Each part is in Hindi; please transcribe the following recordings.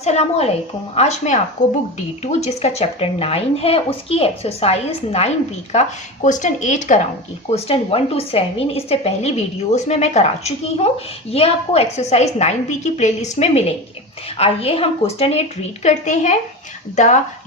अस्सलामुअलैकुम। आज मैं आपको बुक D2 जिसका चैप्टर 9 है उसकी एक्सरसाइज 9B का क्वेश्चन 8 कराऊंगी। क्वेश्चन 1 to 7 इससे पहली वीडियोस में मैं करा चुकी हूँ। ये आपको एक्सरसाइज 9B की प्लेलिस्ट में मिलेंगे। आइए हम क्वेश्चन 8 रीड करते हैं। The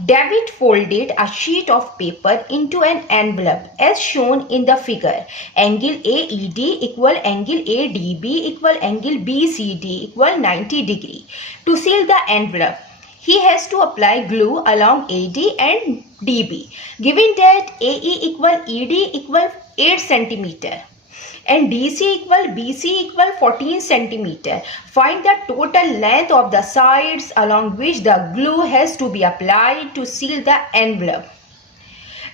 David folded a sheet of paper into an envelope as shown in the figure. Angle AED equal angle ADB equal angle BCD equal 90 degree. To seal the envelope, he has to apply glue along AD and DB. Given that AE equal ED equal 8 centimeter and DC equal BC equal 14 centimeter, find the total length of the sides along which the glue has to be applied to seal the envelope.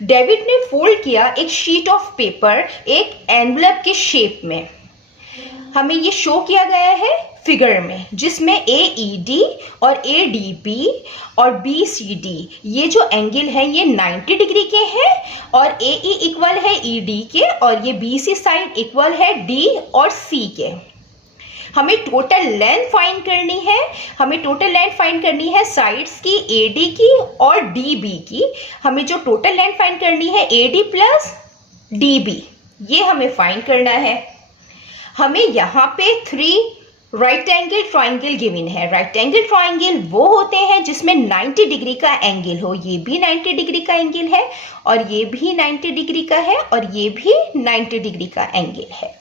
David ने फोल्ड किया एक शीट ऑफ पेपर एक एनवलप के शेप में। हमें ये शो किया गया है फिगर में, जिसमें AED और ADB और BCD ये जो एंगल है ये 90 डिग्री के हैं और AE इक्वल है ED के और ये BC साइड इक्वल है D और C के। हमें टोटल लेंथ फाइंड करनी है। हमें टोटल लेंथ फाइंड करनी है साइड्स की, AD की और DB की। हमें जो टोटल लेंथ फाइंड करनी है AD प्लस DB, ये हमें फाइंड करना है। हमें यहाँ पे 3 राइट एंगल ट्राइंगल गिवन है। राइट एंगल ट्राइंगल वो होते हैं जिसमें 90 डिग्री का एंगल हो। ये भी 90 डिग्री का एंगल है और ये भी 90 डिग्री का है और ये भी 90 डिग्री का एंगल है।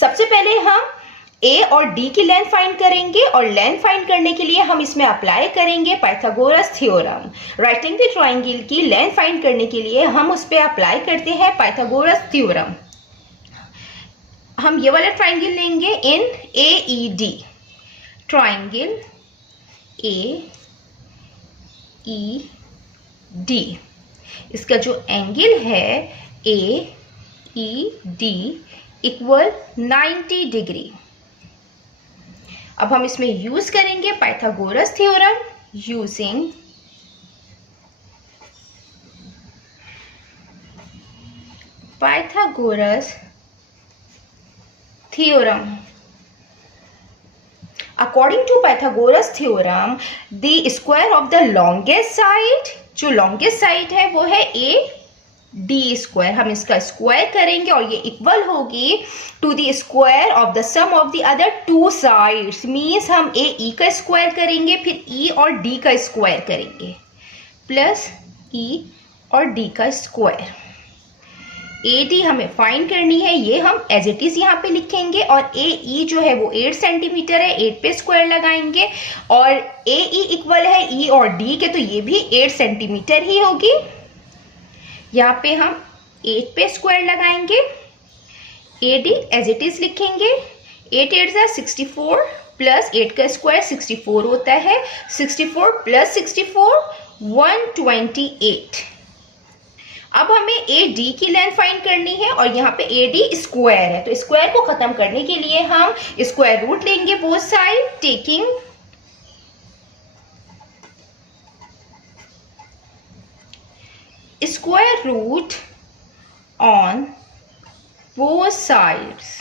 सबसे पहले हम A और D की लेंथ फाइंड करेंगे और लेंथ फाइंड करने के लिए हम इसमें अप्लाई करेंगे Pythagoras theorem. Right angle triangle की लेंथ फाइंड करने के लिए हम उस पर अप्लाई करते हैं पाइथागोरस थ्योरम। हम ये वाला ट्राइंगल लेंगे इन AED, ट्राइंगल AED। इसका जो एंगल है AED इक्वल 90 डिग्री। अब हम इसमें यूज करेंगे Pythagoras theorem. Using Pythagoras theorem. According to Pythagoras theorem, the square of the longest side, जो longest side है वो है AD स्क्वायर। हम इसका स्क्वायर करेंगे और ये इक्वल होगी to the square of the sum of the other 2 sides. Means हम AE का स्क्वायर करेंगे फिर E और D का स्क्वायर करेंगे प्लस E और D का स्क्वायर। AD हमें फाइंड करनी है, ये हम एज इट इज यहाँ पे लिखेंगे और AE जो है वो 8 सेंटीमीटर है, 8 पे स्क्वायर लगाएंगे और AE इक्वल है E और D के, तो ये भी 8 सेंटीमीटर ही होगी। यहाँ पे हम 8 पे स्क्वायर लगाएंगे, AD एज इट इज लिखेंगे। 8 8 जा 64 प्लस 8 का स्क्वायर 64 होता है। 64 प्लस 64 128। अब हमें AD की लेंथ फाइंड करनी है और यहाँ पे AD स्क्वायर है, तो स्क्वायर को खत्म करने के लिए हम स्क्वायर रूट लेंगे both side, taking square root on both sides.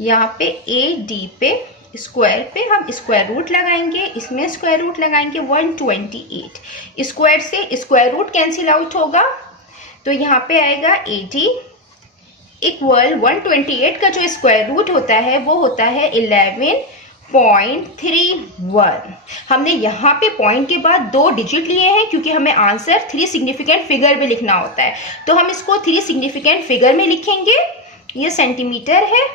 यहाँ पे AD पे स्क्वायर पे हम स्क्वायर रूट लगाएंगे, इसमें स्क्वायर रूट लगाएंगे 128। स्क्वायर से स्क्वायर रूट कैंसिल आउट होगा तो यहाँ पे आएगा AD इक्वल 128 का जो स्क्वायर रूट होता है वो होता है 11.31। हमने यहाँ पे पॉइंट के बाद 2 डिजिट लिए हैं क्योंकि हमें आंसर 3 सिग्निफिकेंट फिगर में लिखना होता है, तो हम इसको 3 सिग्निफिकेंट फिगर में लिखेंगे। ये सेंटीमीटर है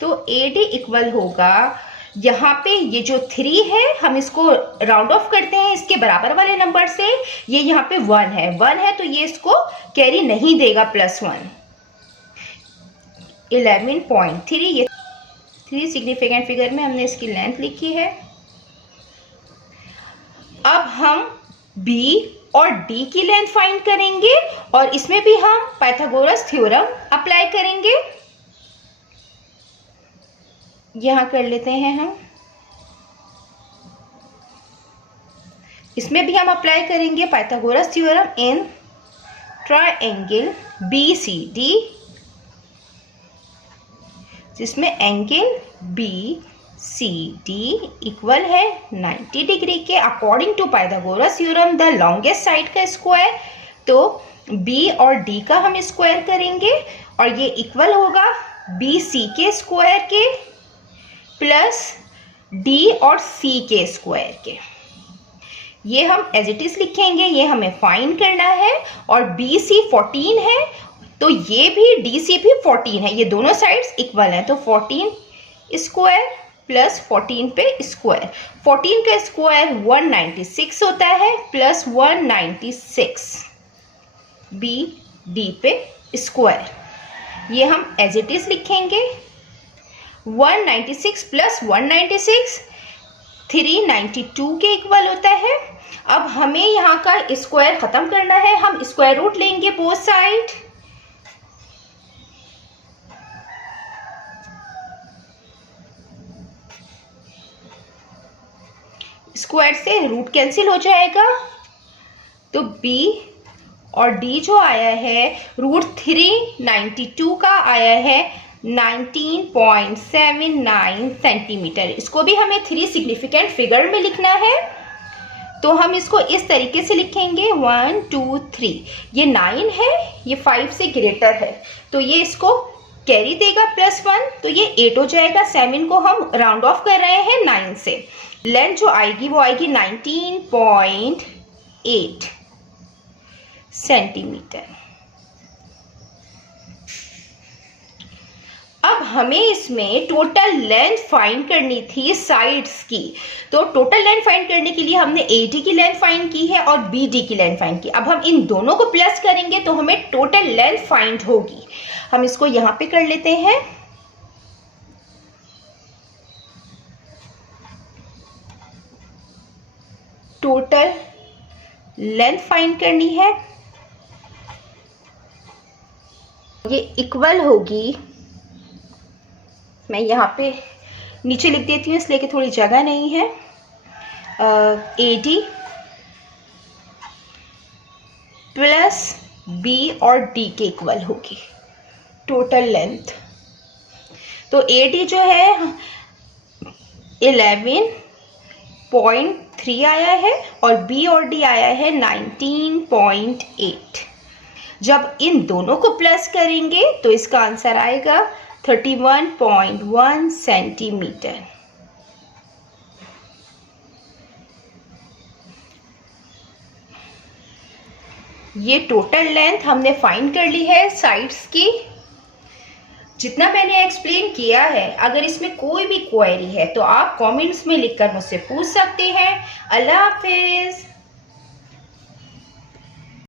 तो AD इक्वल होगा, यहाँ पे ये जो 3 है हम इसको राउंड ऑफ करते हैं इसके बराबर वाले नंबर से। ये यहाँ पे 1 है तो ये इसको कैरी नहीं देगा +1। 11.3 ये 3 सिग्निफिकेंट फिगर में हमने इसकी लेंथ लिखी है। अब हम B और D की लेंथ फाइंड करेंगे और इसमें भी हम पाइथागोरस थ्योरम अप्लाई करेंगे। यहाँ कर लेते हैं हम, इसमें भी हम अप्लाई करेंगे Pythagoras theorem in triangle BCD, जिसमें एंगल B CD इक्वल है 90 डिग्री के। According to Pythagoras theorem the longest side का स्क्वायर, तो B और D का हम स्क्वायर करेंगे और ये इक्वल होगा BC के स्क्वायर के प्लस D और C के स्क्वायर के। ये हम एज इट इज लिखेंगे, ये हमें फाइंड करना है। और BC 14 है तो ये भी DC भी 14 है, ये दोनों साइड्स इक्वल हैं, तो 14 स्क्वायर प्लस 14 पे स्क्वायर, 14 का स्क्वायर 196 होता है प्लस 196 BD पे स्क्वायर। ये हम एज इट इज लिखेंगे, 196 प्लस 196 392 के इक्वल होता है। अब हमें यहाँ का स्क्वायर खत्म करना है, हम स्क्वायर रूट लेंगे बोथ साइड। स्क्वायर से रूट कैंसिल हो जाएगा, तो B और D जो आया है रूट 392 का आया है 19.79 सेंटीमीटर। इसको भी हमें 3 सिग्निफिकेंट फिगर में लिखना है, तो हम इसको इस तरीके से लिखेंगे 1 2 3। ये 9 है, ये 5 से ग्रेटर है, तो ये इसको कैरी देगा +1, तो ये 8 हो जाएगा। 7 को हम राउंड ऑफ कर रहे हैं 9 से। लेंथ जो आएगी वो आएगी 19.8 सेंटीमीटर। अब हमें इसमें टोटल लेंथ फाइंड करनी थी साइड्स की, तो टोटल लेंथ फाइंड करने के लिए हमने AD की लेंथ फाइंड की है और BD की लेंथ फाइंड की। अब हम इन दोनों को प्लस करेंगे तो हमें टोटल लेंथ फाइंड होगी। हम इसको यहां पे कर लेते हैं। टोटल लेंथ फाइंड करनी है, ये इक्वल होगी, मैं यहाँ पे नीचे लिख देती हूँ इसलिए कि थोड़ी जगह नहीं है, AD प्लस B और D के इक्वल होगी टोटल लेंथ। तो AD जो है 11.3 आया है और B और D आया है 19.8। जब इन दोनों को प्लस करेंगे तो इसका आंसर आएगा 31.1 सेंटीमीटर। ये टोटल लेंथ हमने फाइंड कर ली है साइड्स की। जितना मैंने एक्सप्लेन किया है, अगर इसमें कोई भी क्वेरी है तो आप कमेंट्स में लिखकर मुझसे पूछ सकते हैं। अल्लाह हाफिज।